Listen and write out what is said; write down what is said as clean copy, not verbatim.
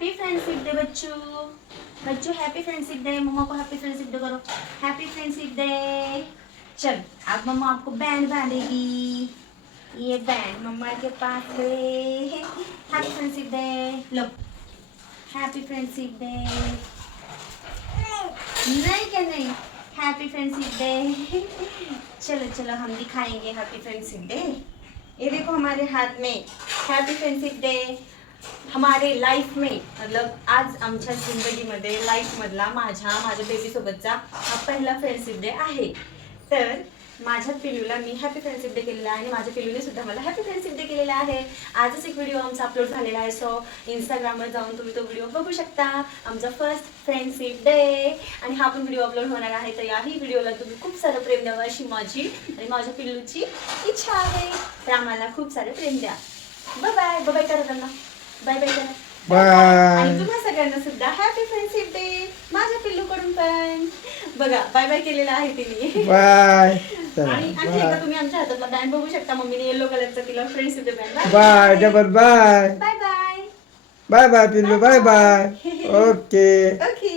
Happy friendship day बच्चों। बच्चों happy friendship day, mamma को हैप्पी फ्रेंडशिप डे करो। Happy friendship day. चल अब मम्मा आपको बैंड बांधेगी। ये बैंड मम्मा के पास है। Happy friendship day low. Happy friendship day. नहीं क्या नहीं। Happy friendship day. चलो चलो हम दिखाएंगे हैप्पी फ्रेंडशिप डे। ये देखो हमारे हाथ में हैप्पी फ्रेंडशिप डे। हमारे लाईफ में मतलब आज आमच्या जिंदगीमध्ये लाईफ मधला माझ्या बेबी सोबतचा हा पहिला फ्रेंडशिप डे आहे। तर माझ्या पिलूला मी हॅपी फ्रेंडशिप डे केलेला आहे आणि माझ्या पिलूने सुद्धा मला हॅपी फ्रेंडशिप डे केलेला आहे। आजच एक व्हिडिओ आमचा अपलोड झालेला आहे, सो इंस्टाग्रामवर जाऊन तुम्ही तो व्हिडिओ बघू शकता। आमचा फर्स्ट फ्रेंडशिप डे आणि हा पण व्हिडिओ अपलोड होणार आहे। तर याही व्हिडिओला तुम्ही खूप सारं प्रेम द्यावं अशी माझी आणि माझ्या पिल्लूची इच्छा आहे। तर आम्हाला खूप सारे प्रेम द्या। बाय बाय बाय करा त्यांना। बाय बाय करा। बाय आणि तुम्हा सगळ्यांना सुद्धा हॅपी फ्रेंडशिप डे माझ्या पिल्लूकडून पण। बघा बाय बाय केलेला आहे तिने। बाय आणि एकदा तुम्ही आमच्या हातातला बँड बघू शकता। मम्मीने येलो कलरचा तिला friendship day band bye double bye bye bye bye bye पिल्लू बाय बाय ओके ओके।